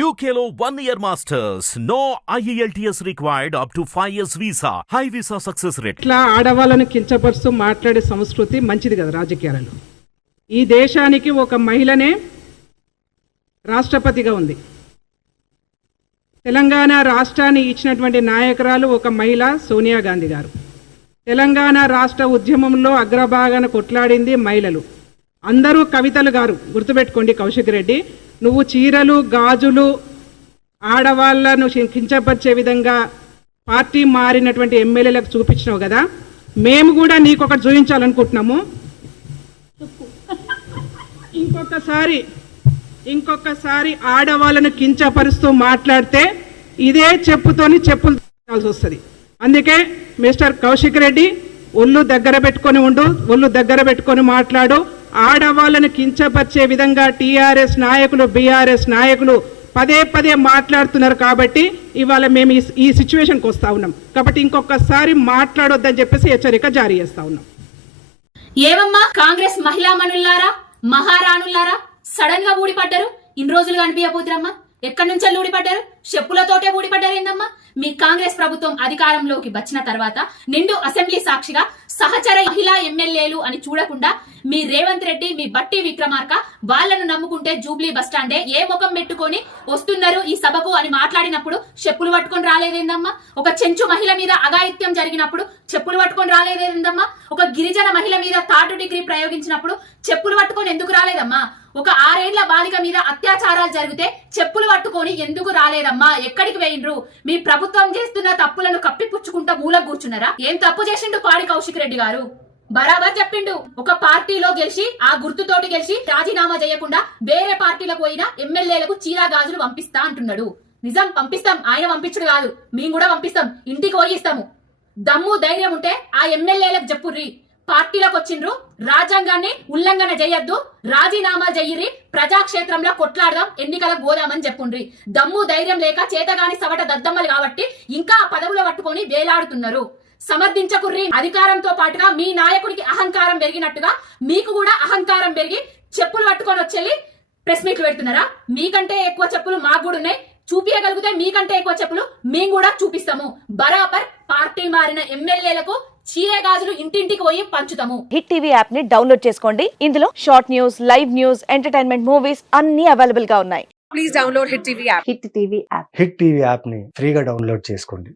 UKLO 1 year masters. No IELTS required up to 5 years visa. High visa success rate. ఇట్లా ఆడవాళ్ళను కించపరుస్తూ మాట్లాడే సంస్కృతి మంచిది కదా రాజకీయాలలో. ఈ దేశానికి ఒక మహిళనే రాష్ట్రపతిగా ఉంది. తెలంగాణ రాష్ట్రాన్ని ఇచ్చినటువంటి నాయకురాలు ఒక మహిళ సోనియా గాంధీ గారు. తెలంగాణ రాష్ట్ర ఉద్యమంలో అగ్రభాగాన కొట్లాడింది మహిళలు. అందరూ కవితలు గారు గుర్తుపెట్టుకోండి. కౌశిక్ రెడ్డి, నువ్వు చీరలు గాజులు ఆడవాళ్లను కించపరిచే విధంగా పార్టీ మారినటువంటి ఎమ్మెల్యేలకు చూపించినావు కదా, మేము కూడా నీకు ఒకటి చూపించాలనుకుంటున్నాము. ఇంకొకసారి ఆడవాళ్ళను కించపరుస్తూ మాట్లాడితే ఇదే చెప్పుతోని చెప్పులు తీయాల్సి వస్తుంది. అందుకే మిస్టర్ కౌశిక్ రెడ్డి, ఒళ్ళు దగ్గర పెట్టుకొని ఉండు, ఒళ్ళు దగ్గర పెట్టుకొని మాట్లాడు. ఆడవాళ్ళను కించపరిచే విధంగా టీఆర్ఎస్ నాయకులు బీఆర్ఎస్ నాయకులు పదే పదే మాట్లాడుతున్నారు కాబట్టి ఇవాళ మేము ఈ సిచ్యువేషన్కి వస్తూ ఉన్నాం. కాబట్టి ఇంకొకసారి మాట్లాడొద్దని చెప్పేసి హెచ్చరిక జారీ చేస్తా ఉన్నాం. ఏమమ్మా కాంగ్రెస్ మహిళా మనుల్లారా, మహారాణుల్లారా, సడన్ గా ఊడిపడ్డారు. ఇన్ని రోజులు కనిపించబోతురమ్మా, ఎక్కడి నుంచో ఊడిపడ్డారు? చెప్పులతోటే ఊడిపడ్డారు ఏందమ్మా? మీ కాంగ్రెస్ ప్రభుత్వం అధికారంలోకి వచ్చిన తర్వాత నిండు అసెంబ్లీ సాక్షిగా సహచర మహిళా ఎమ్మెల్యేలు అని చూడకుండా మీ రేవంత్ రెడ్డి, మీ బట్టి విక్రమార్క వాళ్లను నమ్ముకుంటే జూబ్లీ బస్టాండే ఏ ముఖం పెట్టుకొని వస్తున్నారు ఈ సభకు అని మాట్లాడినప్పుడు చెప్పులు పట్టుకొని రాలేదేందమ్మా? ఒక చెంచు మహిళ మీద అఘాయిత్యం జరిగినప్పుడు చెప్పులు పట్టుకొని రాలేదేందమ్మా? ఒక గిరిజన మహిళ మీద 3rd డిగ్రీ ప్రయోగించినప్పుడు చెప్పులు పట్టుకొని ఎందుకు రాలేదమ్మా? ఒక 6 ఏళ్ల బాలిక మీద అత్యాచారాలు జరిగితే చెప్పులు పట్టుకొని ఎందుకు రాలేదమ్మా? ఎక్కడికి వేయిండ్రు? మీ ప్రభుత్వం చేస్తున్న తప్పులను కప్పిపుచ్చుకుంటా మూలకు కూర్చున్నారా? ఏం తప్పు చేసిండు పాడి కౌశిక్ రెడ్డి గారు? బరాబర్ చెప్పిండు. ఒక పార్టీలో గెలిచి ఆ గుర్తుతోటి గెలిచి రాజీనామా చేయకుండా వేరే పార్టీలకు పోయిన ఎమ్మెల్యేలకు చీరా గాజులు పంపిస్తా అంటున్నాడు. నిజం, పంపిస్తాం. ఆయన పంపించుడు కాదు, మేము కూడా పంపిస్తాం. ఇంటికి పోయిస్తాము. దమ్ము ధైర్యం ఉంటే ఆ ఎమ్మెల్యేలకు చెప్పుర్రి. పార్టీలకు వచ్చిండ్రు, రాజ్యాంగాన్ని ఉల్లంఘన చేయొద్దు, రాజీనామా చెయ్యిరి, ప్రజాక్షేత్రంలో కొట్లాడదాం, ఎన్నికలకు పోదామని చెప్పుండ్రి. దమ్ము ధైర్యం లేక చేతగాని సవట దద్దమ్మలు కాబట్టి ఇంకా పదవులు పట్టుకొని వేలాడుతున్నారు. సమర్థించకుర్రి. అధికారంతో పాటుగా మీ నాయకుడికి అహంకారం పెరిగినట్టుగా మీకు కూడా అహంకారం పెరిగి చెప్పులు పట్టుకొని వచ్చి ప్రెస్ మీట్లు పెడుతున్నారా? మీకంటే ఎక్కువ చెప్పులు మాకు కూడా ఉన్నాయి. చూపించగలిగితే మీకంటే ఎక్కువ చెప్పులు మేము కూడా చూపిస్తాము. బరాబర్ పార్టీ మారిన ఎమ్మెల్యేలకు చీరే గాజులు ఇంటింటికి పోయి పంచుతాము. హిట్ టీవీ యాప్ ని డౌన్లోడ్ చేసుకోండి. ఇందులో short news, live news, entertainment movies అన్ని అవైలబుల్ గా ఉన్నాయి. Please download hit TV app. Hit TV app. Hit TV app ని ఫ్రీగా డౌన్లోడ్ చేసుకోండి.